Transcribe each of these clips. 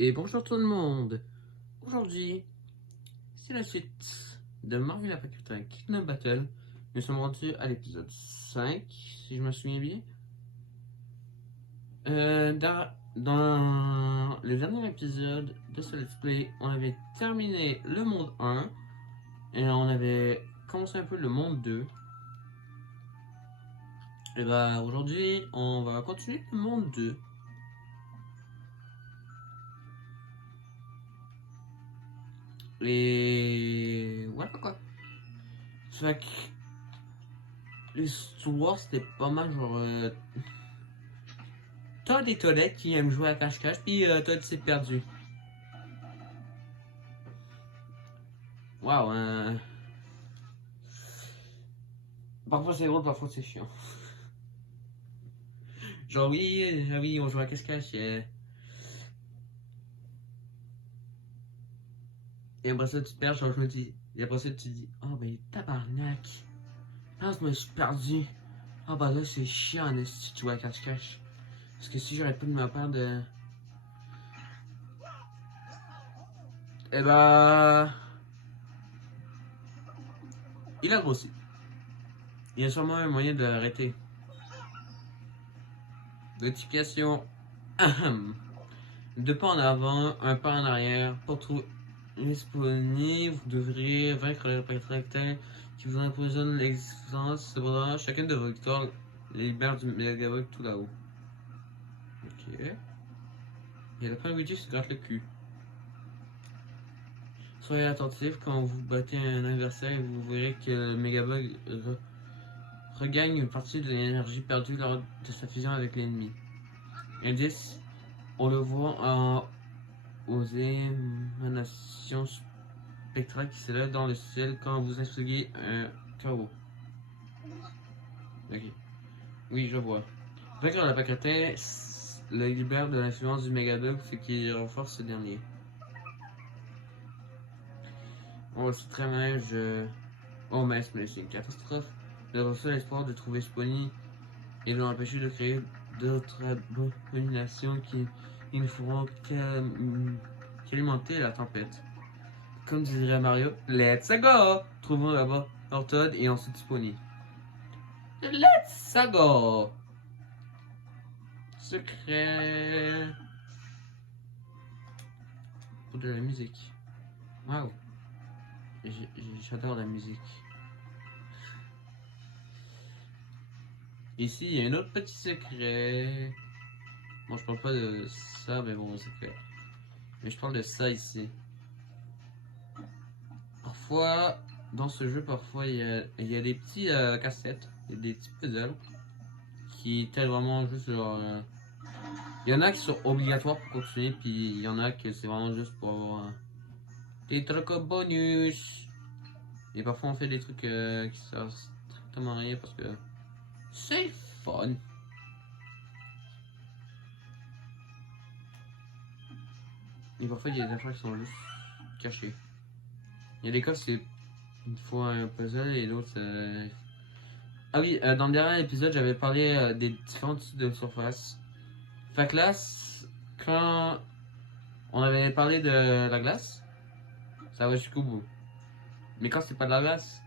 Et bonjour tout le monde. Aujourd'hui, c'est la suite de Marvel après Putain Kingdom Battle. Nous sommes rendus à l'épisode 5, si je me souviens bien. Dans le dernier épisode de ce let's play, on avait terminé le monde 1 et on avait commencé un peu le monde 2. Et bah aujourd'hui, on va continuer le monde 2. Et voilà quoi. Fait que l'histoire c'était pas mal genre Todd et Toadette qui aiment jouer à cache-cache, puis Todd s'est perdu. Waouh, parfois c'est drôle, parfois c'est chiant. Genre oui, on joue à cache-cache. Et après ça tu te perds, genre je me dis. Et après ça tu te dis, oh ben tabarnak. Ah, je me suis perdu. Ah bah là c'est chiant si tu joues à cache-cache. Parce que si j'aurais pu de ma part de... Eh bah... Il a grossi. Il y a sûrement un moyen de l'arrêter. Notification. Deux pas en avant, un pas en arrière. Pour trouver disponible, vous devrez vaincre le rétractaire qui vous empoisonne l'existence. Cependant, chacune de vos victoires les libère du Megabug tout là-haut. Ok. Et le point Luigi se gratte le cul. Soyez attentif quand vous battez un adversaire et vous verrez que le Megabug regagne une partie de l'énergie perdue lors de sa fusion avec l'ennemi. Indice, on le voit aux émanations spectrales qui s'élèvent dans le ciel quand vous instruisez un chaos. Ok. Oui, je vois. Vaincre la paquetin le libère de l'influence du Megadog, ce qui renforce ce dernier. Oh, c'est très mal, oh, mais c'est une catastrophe. Notre seul espoir de trouver Spawny et de l'empêcher de créer d'autres abominations qui ne feront qu'alimenter la tempête. Comme dirait Mario, let's go! Trouvons d'abord Todd et ensuite Spawny. Let's go! Secret. Pour de la musique. Waouh! J'adore la musique. Ici, il y a un autre petit secret. Bon, je parle pas de ça, mais bon, secret. Mais je parle de ça ici. Parfois, dans ce jeu, parfois, il y a des petits cassettes, des petits puzzles qui t'aident vraiment juste genre. Il y en a qui sont obligatoires pour continuer, puis il y en a que c'est vraiment juste pour avoir des trucs bonus. Et parfois, on fait des trucs qui servent strictement à rien parce que c'est fun. Et parfois, il y a des affaires qui sont juste cachées. Il y a des cas, c'est une fois un puzzle et l'autre. Ah oui, dans le dernier épisode, j'avais parlé des différents types de surface. Fait que là, quand on avait parlé de la glace, ça va jusqu'au bout. Mais quand c'est pas de la glace,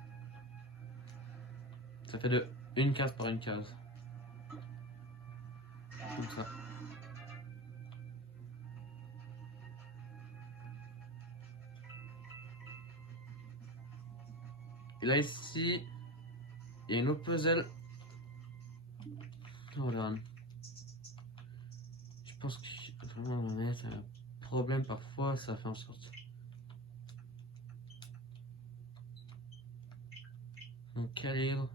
ça fait de une case par une case. Comme ça. Et là, ici, il y a une autre puzzle. Hold on. Je pense que vraiment on va mettre un problème parfois, ça fait en sorte. Mon calibre.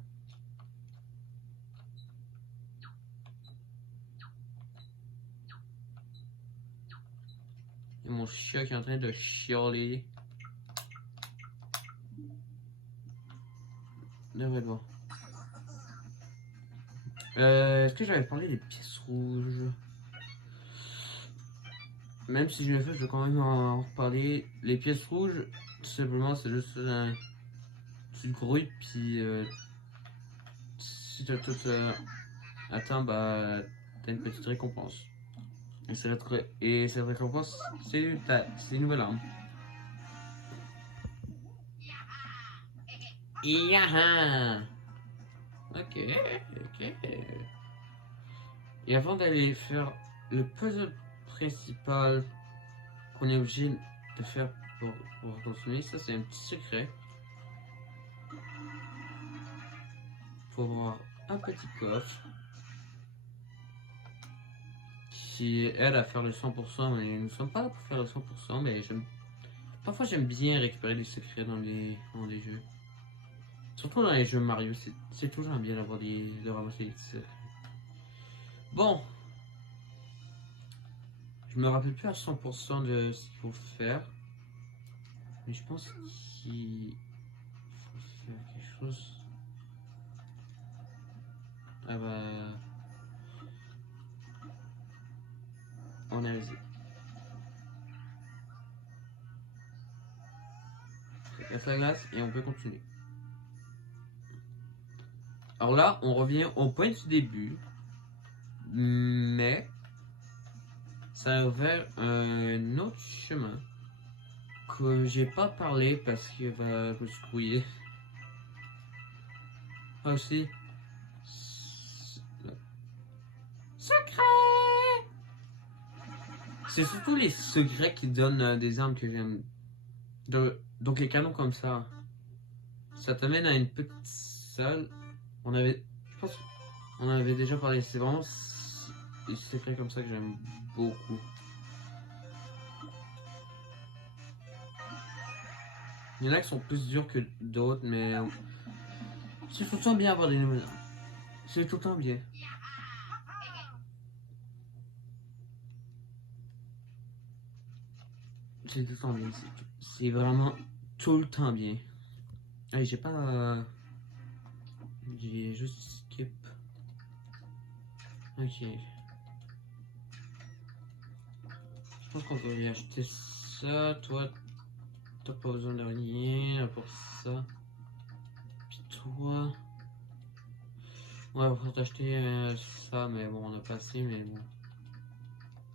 Et mon chat qui est en train de chialer. Devrait être bon. Est-ce que j'avais parlé des pièces rouges? Même si je l'ai fait, je vais quand même en reparler. Les pièces rouges, tout simplement, c'est juste tu te grouilles, puis si t'as tout atteint, bah t'as une petite récompense. Et cette récompense, c'est une nouvelle arme. Yaha! Ok, ok. Et avant d'aller faire le puzzle principal qu'on est obligé de faire pour continuer, ça c'est un petit secret. Faut avoir un petit coffre qui aide à faire le 100%, mais nous ne sommes pas là pour faire le 100%, mais parfois j'aime bien récupérer des secrets dans les jeux. Surtout dans les jeux Mario, c'est toujours bien d'avoir de ramasser des secrets. Bon, je me rappelle plus à 100% de ce qu'il faut faire, mais je pense qu'il faut faire quelque chose. Ah bah, on a réussi. Ça casse la glace et on peut continuer. Alors là, on revient au point du début, mais ça a ouvert un autre chemin que j'ai pas parlé parce qu'il va me secouiller. Ah aussi. Secret! C'est surtout les secrets qui donnent des armes que j'aime. Donc les canons comme ça t'amène à une petite salle. Je pense, on avait déjà parlé. C'est vraiment des secrets comme ça que j'aime beaucoup. Il y en a qui sont plus durs que d'autres, mais c'est tout le temps bien d'avoir des nouvelles armes. C'est tout le temps bien. C'est tout le temps bien. C'est vraiment tout le temps bien. Allez, j'ai pas. J'ai juste skip. Ok. Je pense qu'on peut y acheter ça. Toi, t'as pas besoin de rien pour ça. Puis toi. Ouais, on va t'acheter ça, mais bon, on a pas assez, mais bon.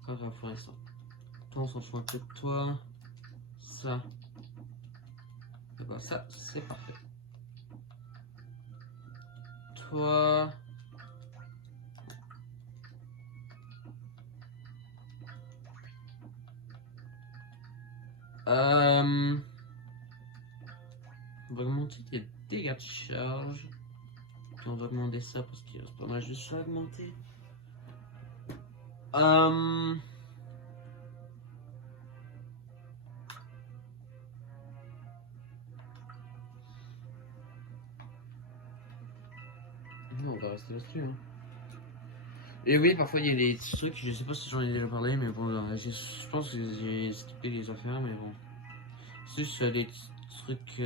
Pas grave pour l'instant. Toi, on s'en fout un peu de toi. Ça. Et bah, ça, c'est parfait. Toi. On va augmenter tes dégâts de charge. Puis on va demander ça parce qu'il reste pas mal juste ça à augmenter. Non, on va rester là-dessus. Hein. Et oui, parfois il y a des petits trucs, je sais pas si j'en ai déjà parlé, mais bon, je pense que j'ai skippé les affaires, mais bon. C'est juste des petits trucs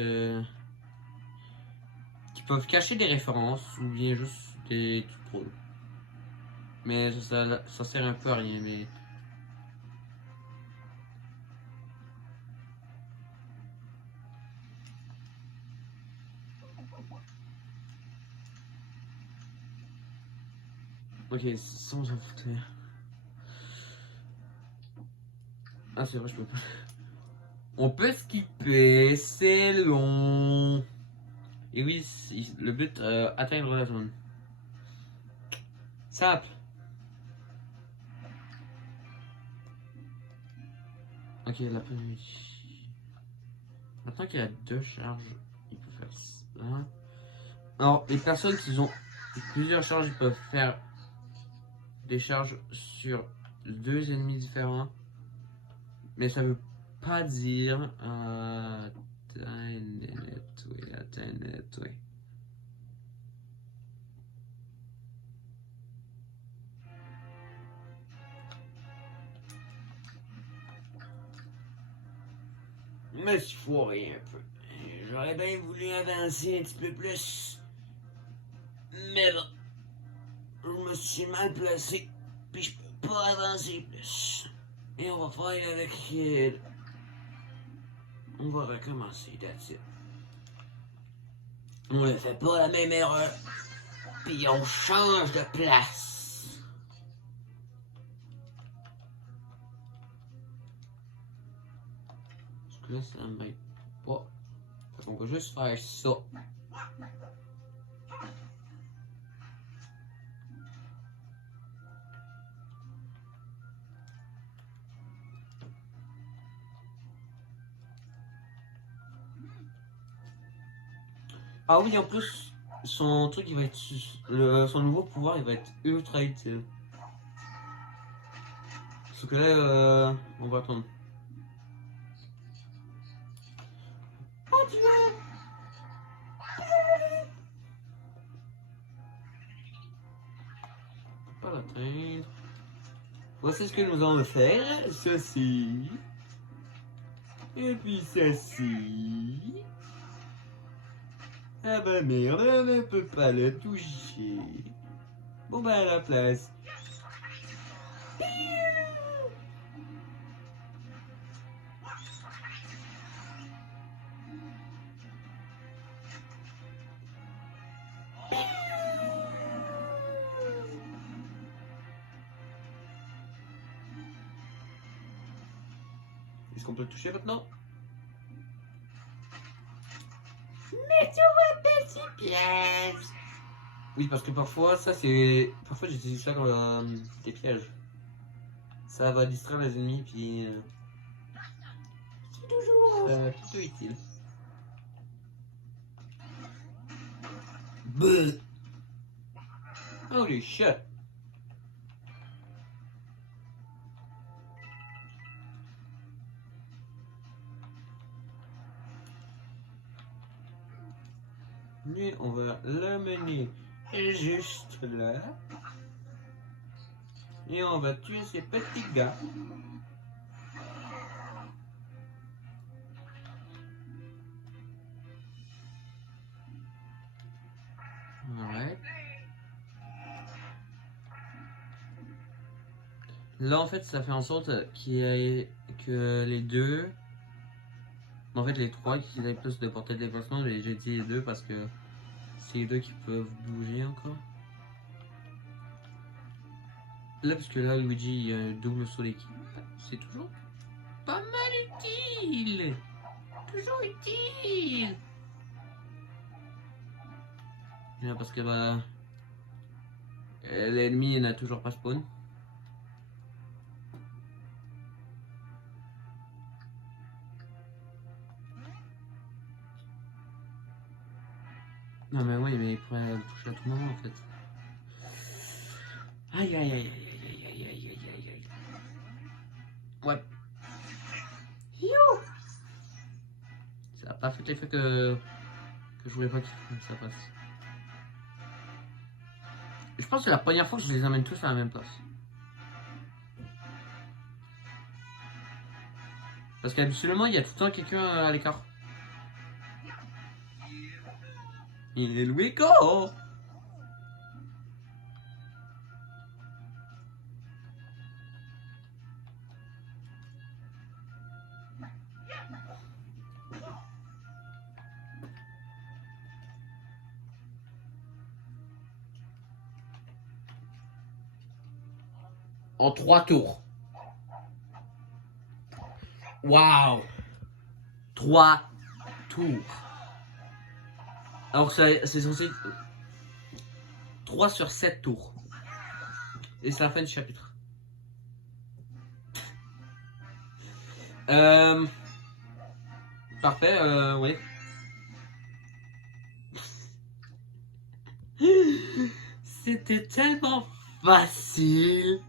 qui peuvent cacher des références ou bien juste des trucs drôles. Mais ça sert un peu à rien, mais. Ok, ça on s'en foutait. Ah, c'est vrai, je peux pas. On peut skipper, c'est long. Et oui, le but, atteindre la zone. Simple. Ok, la première. Maintenant qu'il y a 2 charges, il peut faire ça. Alors, les personnes qui ont plusieurs charges, ils peuvent faire des charges sur 2 ennemis différents. Mais ça veut pas dire. Attends, Je me suis foiré un peu. J'aurais bien voulu avancer un petit peu plus. Mais bon, je me suis mal placé. Puis je peux pas avancer plus. Et on va faire avec. On va recommencer, that's it. On ne fait pas la même erreur. Puis on change de place. que là, ça ne m'aide pas. Fait qu'on va juste faire ça. Ah oui, en plus, son truc, il va être... son nouveau pouvoir, il va être ultra utile. Parce que là, on va attendre. Oh Dieu! Pas l'atteindre. Voici ce que nous allons faire. Ceci. Et puis ceci. Ah bah merde, on ne peut pas le toucher. Bon bah à la place. Est-ce qu'on peut le toucher maintenant? Mais tu vois petit piège. Oui, parce que parfois, ça c'est... Parfois j'utilise ça comme des pièges. Ça va distraire les ennemis, puis... c'est toujours plutôt utile. Bleh. Oh les chats. Lui, on va l'amener juste là. Et on va tuer ces petits gars. Ouais. Là, en fait, ça fait en sorte qu'il y ait que les deux... En fait, les trois qui aient plus de portée de déplacement, mais j'ai dit les deux parce que c'est les deux qui peuvent bouger encore. Là, parce que là, Luigi, il y a un double saut d'équipe. C'est toujours pas mal utile. Toujours utile. Là, parce que bah... l'ennemi n'a toujours pas spawn. Non mais oui, mais il pourrait le toucher à tout moment en fait. Aïe aïe aïe aïe aïe aïe aïe aïe aïe aïe. Ouais. Yo. Ça a pas fait l'effet que je voulais pas que ça passe. Je pense que c'est la première fois que je les amène tous à la même place. Parce qu'habituellement, il y a tout le temps quelqu'un à l'écart. Il est Louis Co. En 3 tours. Waouh. 3 tours. Alors c'est censé... 3 sur 7 tours. Et c'est la fin du chapitre. Parfait, oui. C'était tellement facile.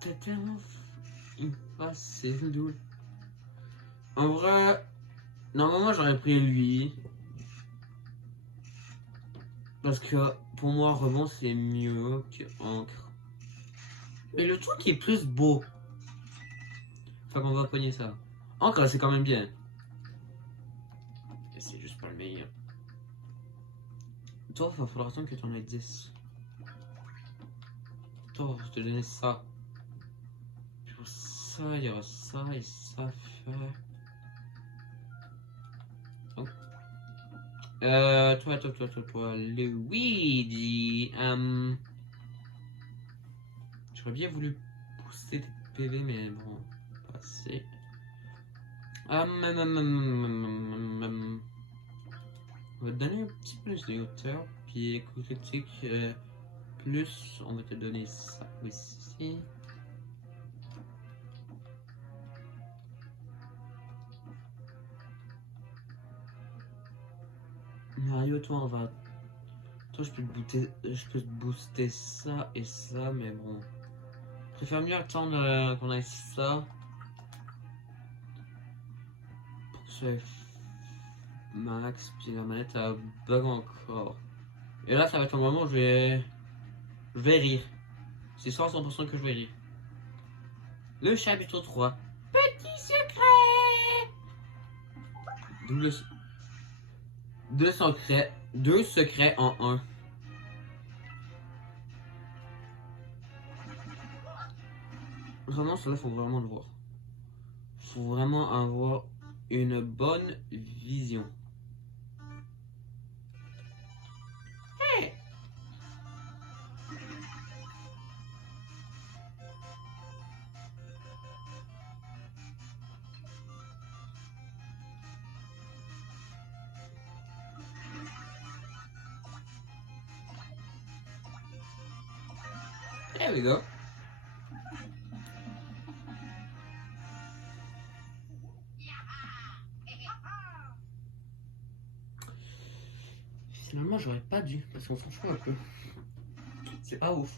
C'était tellement facile. En vrai, normalement j'aurais pris lui. Parce que pour moi, rebond c'est mieux que encre. Mais le truc est plus beau. Enfin qu'on va pogner ça. Encre c'est quand même bien. C'est juste pas le meilleur. Toi, il va falloir attendre que tu en aies 10. Toi, je te donner ça. Puis pour ça, il y aura ça et ça faire. Oh. Toi, Luigi. J'aurais bien voulu booster tes PV, mais bon, pas assez. On va te donner un petit plus de hauteur, puis coup critique plus, on va te donner ça aussi. Mario, toi, on va. Toi, je peux te booster ça et ça, mais bon. Je préfère mieux attendre qu'on ait ça. Pour que ce soit max, puis la manette a bug encore. Et là, ça va être un moment où je vais rire. C'est 100% que je vais rire. Le chapitre 3. Petit secret. Double. Deux secrets en un. Vraiment, cela faut vraiment le voir. Faut vraiment avoir une bonne vision. Hey! There we go. Finalement, j'aurais pas dû, parce qu'on s'en fout un peu. C'est pas ouf.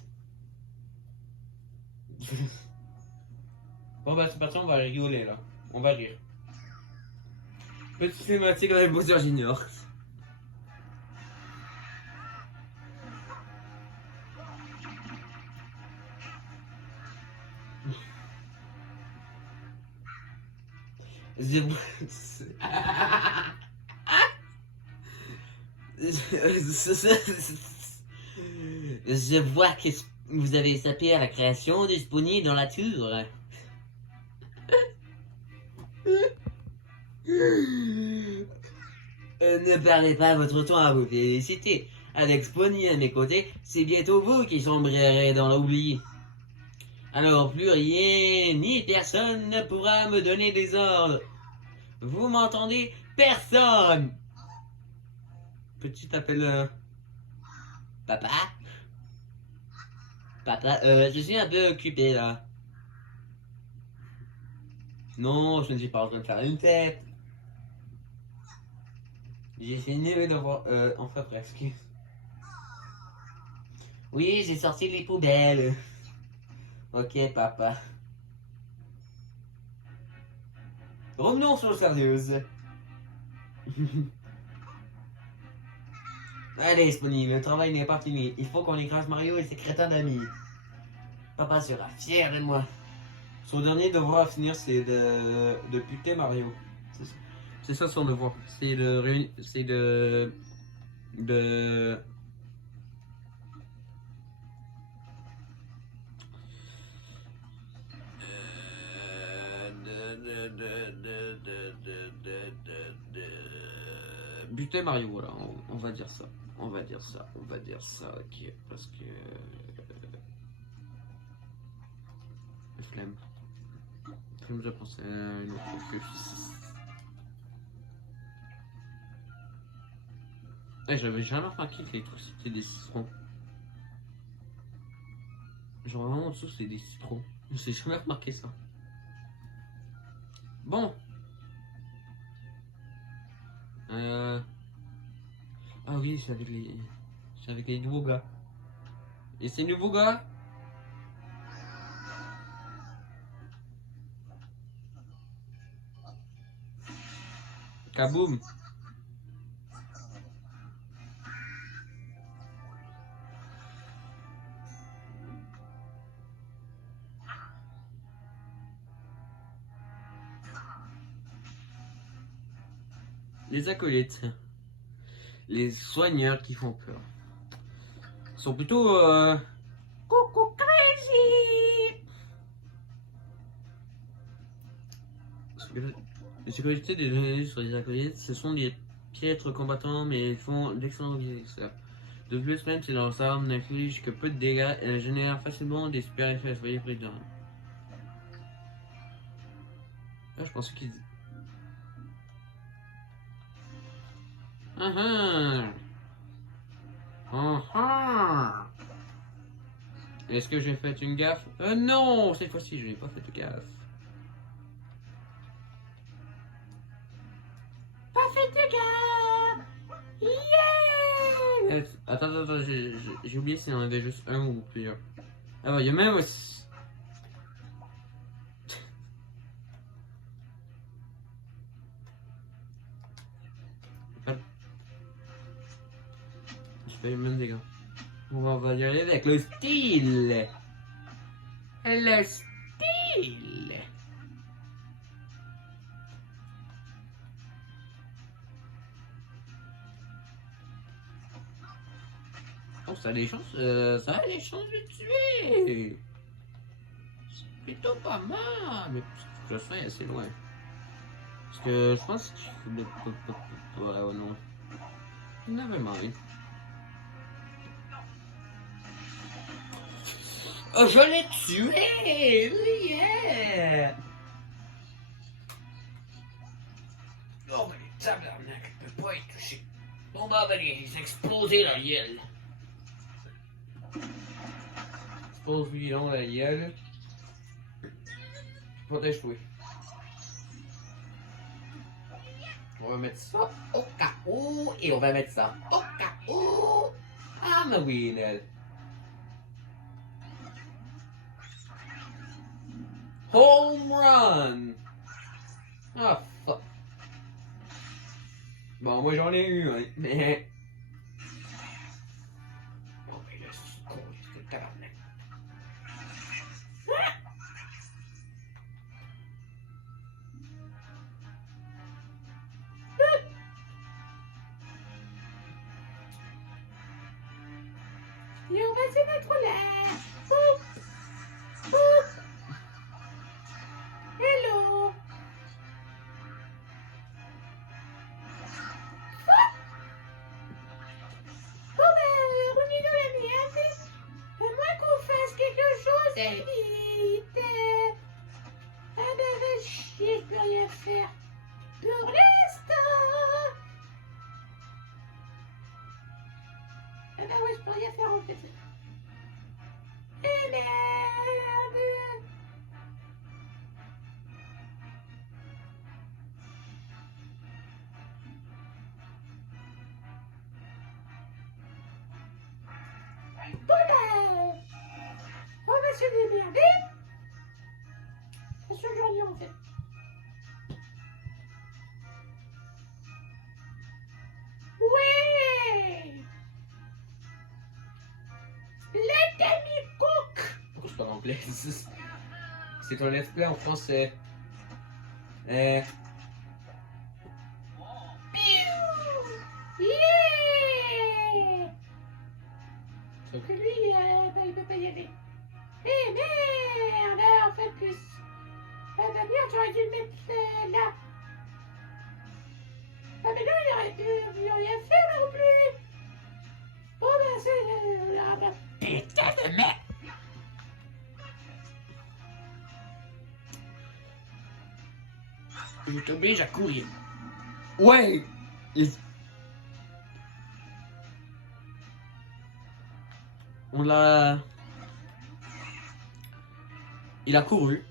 Bon bah c'est parti, on va rigoler là. On va rire. Petite cinématique avec Bowser Junior. Je vois que vous avez échappé à la création du Spoonie dans la tour. Ne parlez pas votre temps à vous féliciter. Avec Spoonie à mes côtés, c'est bientôt vous qui sombrerez dans l'oubli. Alors plus rien ni personne ne pourra me donner des ordres. Vous m'entendez? Personne! Petit appel. Papa? Papa, je suis un peu occupé là. Non, je ne suis pas en train de faire une tête. J'ai fini mes devoirs. Enfin presque. Oui, j'ai sorti les poubelles. Ok, papa. Revenons sur le sérieux. Allez, Spoonie, le travail n'est pas fini. Il faut qu'on écrase Mario et ses crétins d'amis. Papa sera fier de moi. Son dernier devoir à finir, c'est de buter Mario. C'est ça son devoir. C'est de. C'est de. Buter Mario, voilà, on va dire ça. On va dire ça, ok. Parce que. Flemme. Flemme, je pensais à une autre chose. J'avais jamais remarqué que les trucs c'était des citrons. Genre vraiment en dessous c'est des citrons. J'ai jamais remarqué ça. Bon. Ah oui, c'est avec les nouveaux gars. Et ces nouveaux gars. Kaboom. Les acolytes. Les soigneurs qui font peur. Ils sont plutôt coucou crazy. Les sécurités des données sur les acolytes, ce sont des piètres combattants, mais ils font d'excellents agresseurs. De plus, même si leurs armes n'infligent que peu de dégâts, elles génèrent facilement des super effets. Soyez prudents. Ah, je pensais qu'il dit. Ah ah! Ah ah! Est-ce que j'ai fait une gaffe? Non! Cette fois-ci, je n'ai pas fait de gaffe. Pas fait de gaffe! Yeah! Attends, j'ai oublié s'il y en avait juste un ou plusieurs. Alors, il y a même aussi. Je fais le même dégâts. On va y aller avec le style. Le style. Oh, ça a des chances, ça a des chances de tuer. C'est plutôt pas mal. Mais faut que je sois assez loin. Parce que je pense que. Ouais, non. Never mind. Oh, je l'ai tué! Yeah! Oh, mais les tabarnak, je peux pas être touché. Bon, bah, ben, ils exploser la gueule. Explose-lui donc la gueule. Protège-toi. On va mettre ça au cas où. Et on va mettre ça au cas où. Ah, ma winner. Home run! Ah, fuck. Bon, moi j'en ai eu, hein. Mais. Oh, mais là, c'est con, c'est tabarnak. Et on va se mettre là. Oup, oup. Hello. Bon ben, on est dans la merde. À moins qu'on fasse quelque chose vite. Ah ben, va chier, je peux rien faire. Pour l'instant. Ah ben ouais, je peux rien faire en fait. Eh merde. Bon ben, on va se démerder. C'est ce que j'en ai en fait. Ouais. Let me cook. Pourquoi je parle anglais? C'est un let's play en français. Eh. Yeah. Sauf que lui, ben, il peut pas y aller. Eh merde, en fait plus. Ah bah merde, j'aurais dû le mettre là. Ah mais là, il aurait pu rien faire non plus. Bon bah c'est... ah bah, putain de merde. Je t'oblige à courir. Ouais. On l'a... Il a couru.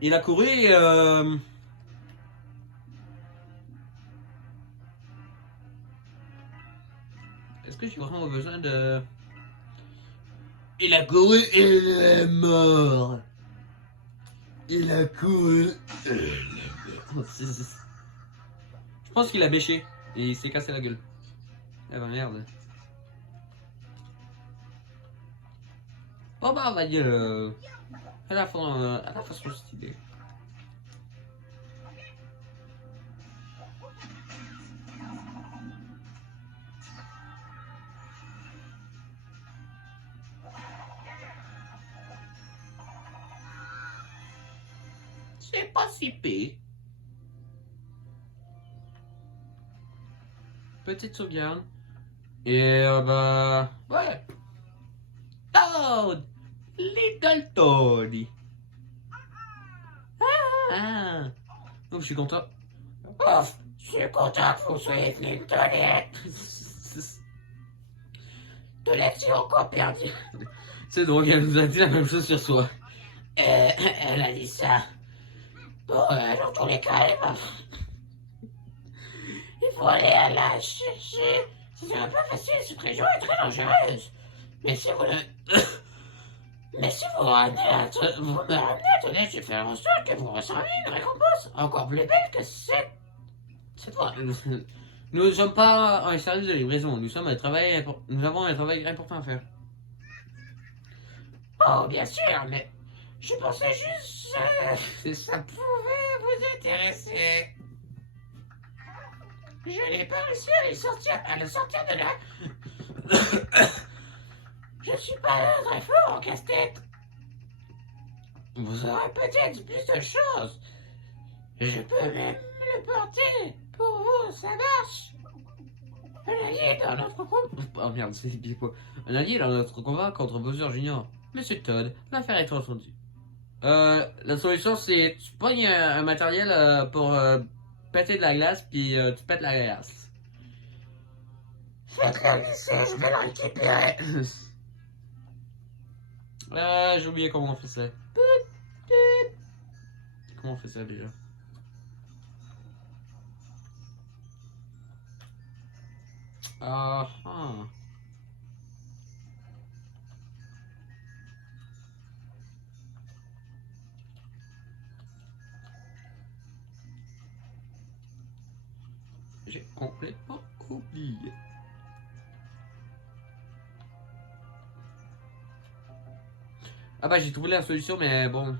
Il a couru et... Est-ce que j'ai vraiment besoin de... Il a couru et il est mort. Il a couru et il est mort. Je pense qu'il a bêché et il s'est cassé la gueule. Eh ben merde. Oh bah on va dire... à la façon stylée. C'est pas si pire. petite sauvegarde. Et bah. Ouais! Toad! Little Toady! Ah! Donc je suis content. Oh, je suis content que vous soyez venu de Toilette! Toilette, j'ai encore perdu. C'est drôle, elle nous a dit la même chose sur soi. Elle a dit ça. Bon, dans tous les cas, elle va. Il faut aller à la chercher. C'est un peu facile, cette région est très dangereuse. Mais si vous le... Mais si vous me ramenez à Toilette, je vais faire en sorte que vous receviez une récompense encore plus belle que cette fois. Nous ne sommes pas un service de livraison, nous avons un travail important à faire. Oh, bien sûr, mais je pensais juste que ça pouvait vous intéresser. Je n'ai pas réussi à le sortir de là. Je suis pas très fort en casse-tête. Vous aurez peut-être plus de choses. Je peux même le porter. Pour vous, ça marche. Un allié dans notre combat. Oh merde, c'est pas. Un allié dans notre combat contre Bowser Junior. Monsieur Todd, l'affaire est entendue. La solution c'est tu pognes un matériel pour péter de la glace puis tu pètes la glace. Faites-le lycée, je vais le récupérer. J'ai oublié comment on fait ça. Comment on fait ça déjà? Ah ah. J'ai complètement oublié. Ah bah j'ai trouvé la solution mais bon.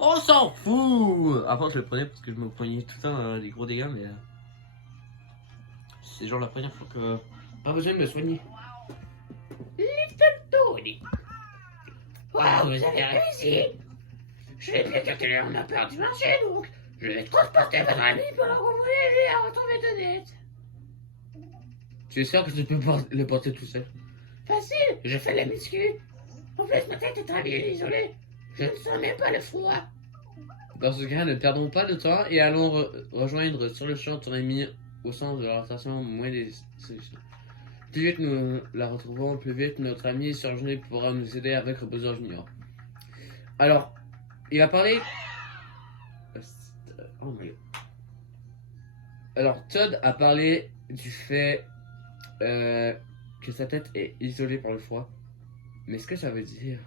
On s'en fout! Avant je le prenais parce que je me poignais tout le temps des gros dégâts mais c'est genre la première fois que pas besoin de me soigner. Little Tony! Waouh, vous avez réussi! Je vais bien dire qu'on a peur du marché donc je vais transporter votre ami pendant qu'on vous aider à retrouver Toadette. Tu es sûr que je peux le porter tout seul? Facile, je fais la muscu. En plus ma tête est très bien isolée. Je ne sens même pas le froid. Dans ce cas, ne perdons pas de temps et allons rejoindre sur le champ ton ami au centre de la station moins des solutions. Plus vite nous la retrouvons, plus vite notre ami surgelé pourra nous aider avec Bowser Junior. Alors, il va parler. Oh my God. Alors, Todd a parlé du fait que sa tête est isolée par le froid. Mais est-ce que ça veut dire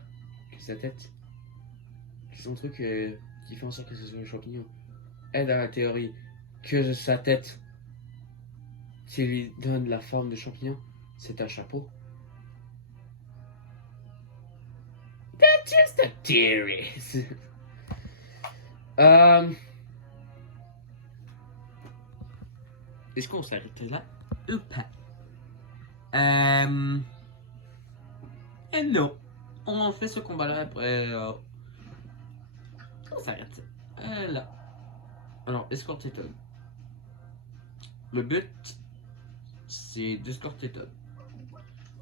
que sa tête, que son truc qui fait en sorte que ce soit le champignon, aide à la théorie que sa tête, qui lui donne la forme de champignon, c'est un chapeau? That's just a theory. Est-ce qu'on s'arrête là ou pas? Et non. On fait ce combat-là après. On s'arrête. Là. Alors, escorter Todd. Le but, c'est d'escorter Todd.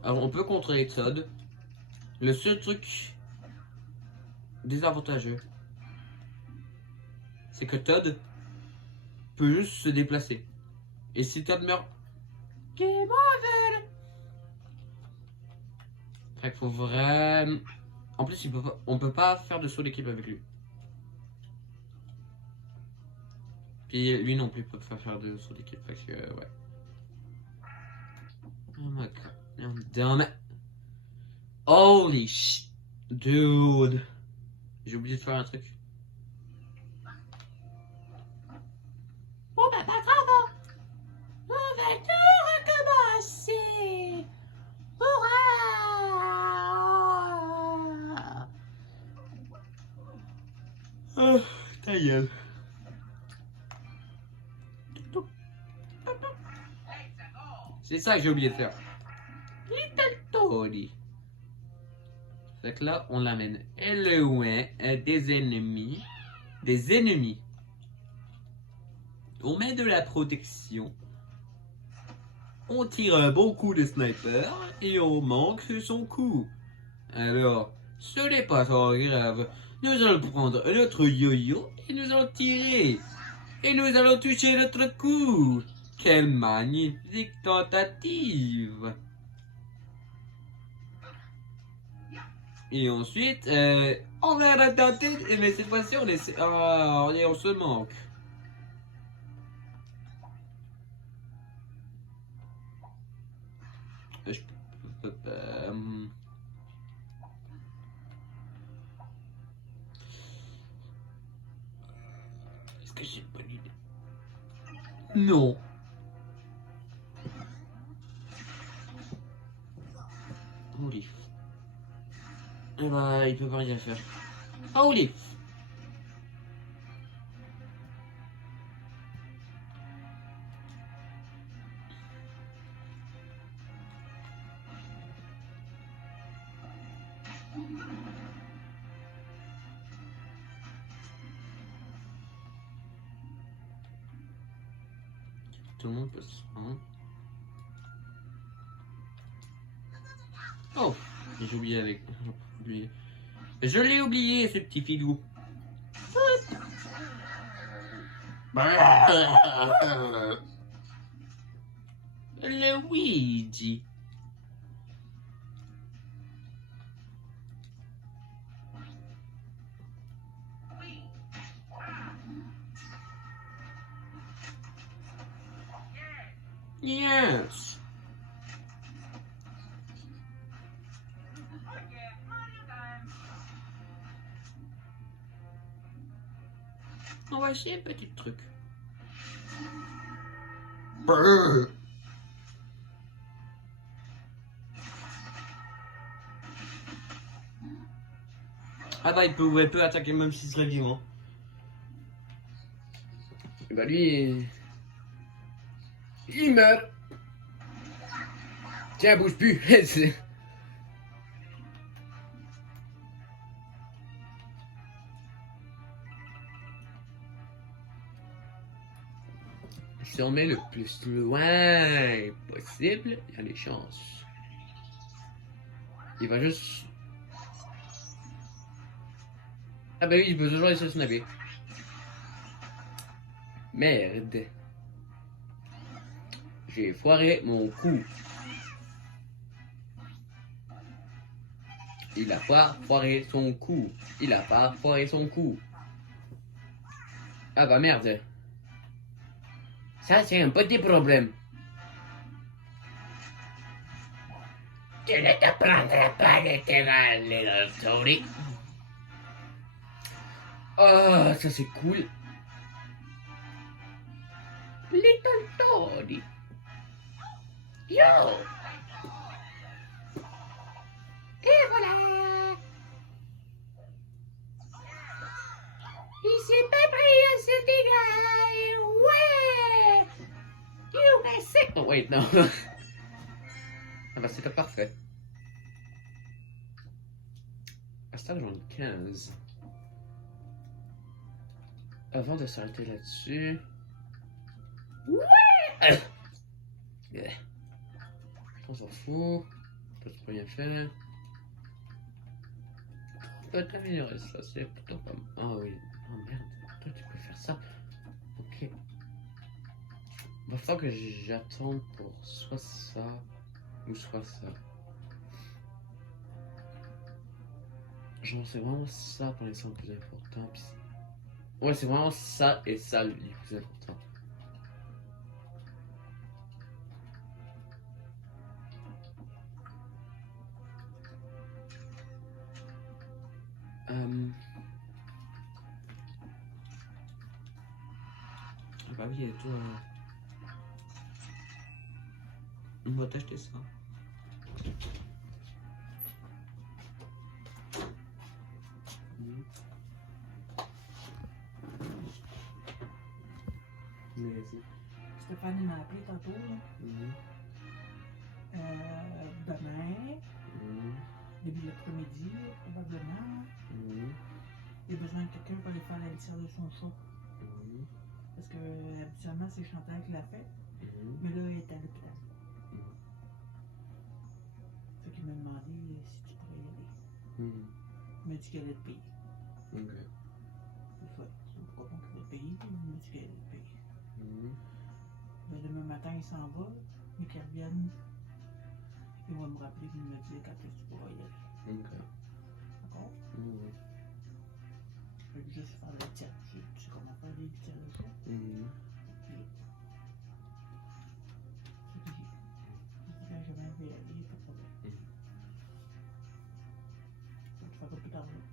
Alors, on peut contrôler Todd. Le seul truc désavantageux, c'est que Todd peut juste se déplacer. Et si Todd meurt, game over. Fait qu'il faut vraiment. En plus, on peut pas faire de saut d'équipe avec lui. Puis lui non plus peut pas faire de saut d'équipe. Fait que ouais. Oh my god. Damn it. Holy shit. Dude. J'ai oublié de faire un truc. Bon bah pas grave. On va tout recommencer. Hurrah! Oh, ta gueule. C'est ça que j'ai oublié de faire. Little Tony. Fait que là, on l'amène loin des ennemis. Des ennemis. On met de la protection. On tire un bon coup de sniper et on manque son coup. Alors, ce n'est pas trop grave. Nous allons prendre notre yo-yo et nous allons tirer. Et nous allons toucher notre coup. Quelle magnifique tentative. Et ensuite, on va la tenter, mais cette fois-ci, on se manque. Je peux pas... Est-ce que j'ai une bonne idée? Non. Holy. Eh bah, il peut pas rien faire. Holy. Tout le monde peut se rendre. Oh, j'ai oublié avec. Je l'ai oublié, ce petit filou. Luigi. Yes. On va essayer un petit truc. Brrr. Ah bah il peut attaquer même s'il serait vivant. Et bah lui... Il meurt. Tiens, bouge plus. Si on met le plus loin possible, il y a des chances. Il va juste... Ah bah oui, il peut toujours essayer de snapper. Merde. J'ai foiré mon coup. Il a pas foiré son coup. Il a pas foiré son coup. Ah bah merde. Ça c'est un petit problème. Tu ne te prendras pas de tes mal, Little Tony. Oh, ça c'est cool. Little Tony. Yo. Et voilà. Il s'est pas pris à ce dégât. Ouais. You may say... Oh wait, non. Ah bah c'était parfait. À ce stade, j'en ai 15. Avant de s'arrêter là-dessus... Ouais. Yeah. On s'en fout. Toi, tu peux rien faire. On peut t'améliorer ça, c'est plutôt pas mal. Oh oui. Oh merde. Toi, tu peux faire ça. Ok. Va falloir que j'attende pour soit ça ou soit ça. Genre, c'est vraiment ça pour l'instant le plus important. Puis... Ouais, c'est vraiment ça et ça le plus important. Bah oui, et toi... On va t'acheter ça. Négatif. Stéphanie m'a appelé tantôt, là. Demain, début de l'après-midi, probablement. Il a besoin de quelqu'un pour aller faire la litière de son chat. Parce que habituellement, c'est Chantal qui l'a fait. Mais là, il est à l'hôpital. Fait qu'il m'a demandé si tu pourrais y aller. Il m'a dit qu'elle allait te payer. C'est ça. C'est pas bon qu'il va te payer, mais il m'a dit qu'elle allait te payer. Demain matin, il s'en va. Mais qu'il revienne, il va me rappeler qu'il me dit quand est-ce que tu pourras y aller. D'accord? Je vais juste faire la litière. Tu sais comment faire les litières de chat? Puis, c'est tout. Quand je vais y aller, pas de problème. Tu feras pas plus d'argent.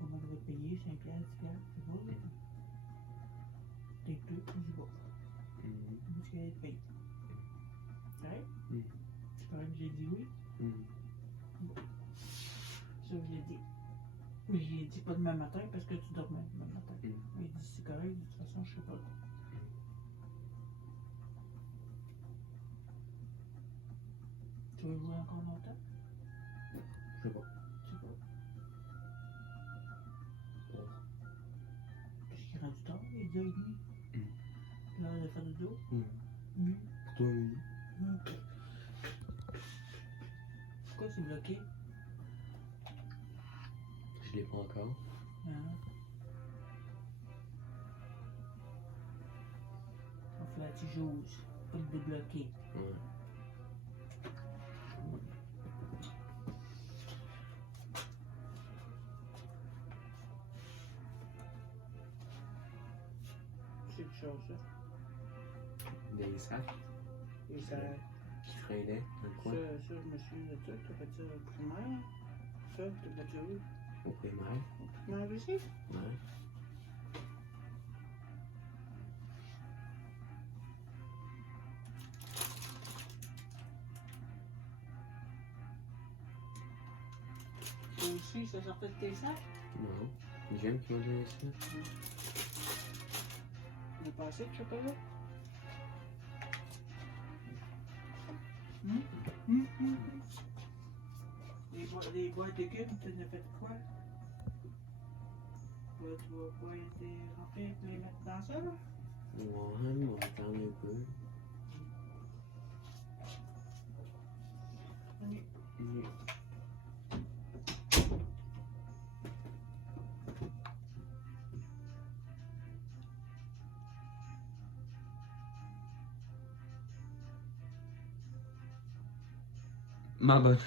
On va te payer 5 piastres, 10 piastres, c'est beau. T'es plus, c'est beau. Il me dit qu'elle allait te payer. Ouais? C'est correct, j'ai dit oui. Ça, je l'ai dit. Oui, j'ai dit pas demain matin parce que tu dormais demain matin. Il dit c'est correct, de toute façon, je sais pas. Tu veux jouer encore longtemps? Je sais pas. Je sais pas. Qu'est-ce qu'il rend du temps? Il est 10h30. L'heure de faire du dos? Pour toi, oui. Pourquoi c'est bloqué? Je l'ai pas encore. Il faut que tu joues pour le débloquer. C'est quelque chose, ça. Des sacs Et ça, qui fraylaient dans le coin. ça, je me souviens de ça. T'as fait ça au primaire? Ça, t'as fait ça où? Au primaire. Au primaire aussi? Ouais. Ça aussi, ça sortait de tes sacs? Non. J'aime qui m'a donné ça. On a pas assez de chocolat? Les boîtes de légumes, tu en as fait quoi? Tu vas pas être remplir et les mettre dans ça, là? Ouais, on va attendre un peu. Allez. Ma bad.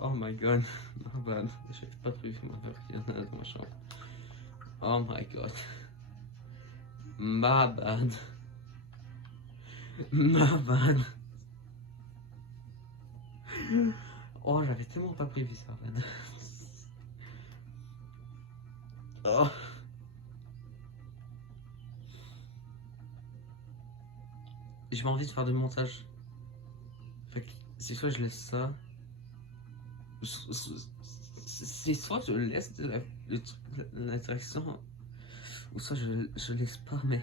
Oh my god. Ma bad. J'ai pas prévu ma version dans ma chambre. Oh my god. Ma bad. Ma bad. Oh, j'avais tellement pas prévu ça, en fait. Oh. J'ai pas envie de faire de montage. Fait que c'est soit je laisse ça. C'est soit je laisse l'interaction. Ou soit je laisse pas, mais.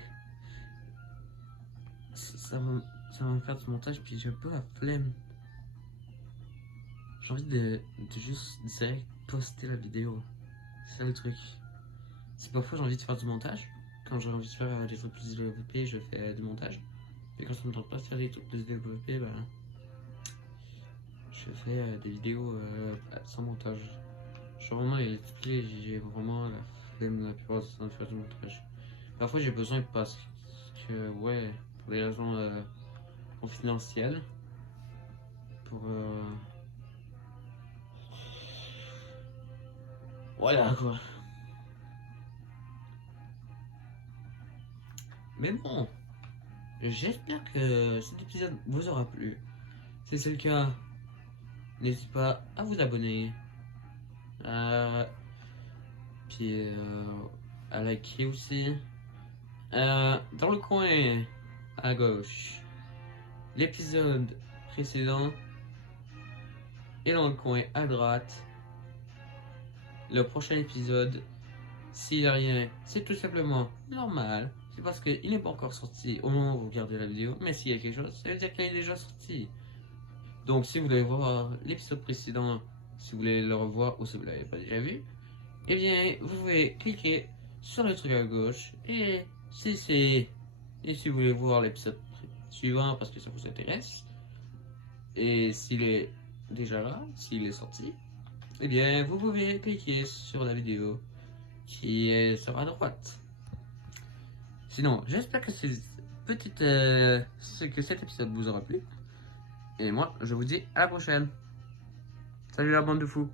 Ça va me faire du montage, puis j'ai un peu la flemme. J'ai envie de juste direct poster la vidéo. C'est ça le truc. C'est parfois j'ai envie de faire du montage. Quand j'ai envie de faire des trucs plus développés, je fais du montage. Et quand ça me tente pas de faire des trucs plus développés, ben. Je fais des vidéos sans montage. Je suis vraiment expliqué, j'ai vraiment la flemme la plupart du temps de faire du montage. Parfois j'ai besoin parce que, ouais, pour des raisons confidentielles. Pour. Voilà quoi. Mais bon, j'espère que cet épisode vous aura plu. Si c'est le cas, n'hésitez pas à vous abonner. Puis à liker aussi. Dans le coin à gauche, l'épisode précédent. Et dans le coin à droite, le prochain épisode S'il n'y a rien, c'est tout simplement normal. C'est parce qu'il n'est pas encore sorti au moment où vous regardez la vidéo. Mais s'il y a quelque chose, ça veut dire qu'il est déjà sorti. Donc si vous voulez voir l'épisode précédent, si vous voulez le revoir ou si vous ne l'avez pas déjà vu, eh bien vous pouvez cliquer sur le truc à gauche. Et si vous voulez voir l'épisode suivant parce que ça vous intéresse, et s'il est déjà là, s'il est sorti, eh bien vous pouvez cliquer sur la vidéo qui est sur à droite. Sinon, j'espère que que cet épisode vous aura plu. Et moi, je vous dis à la prochaine. Salut la bande de fous.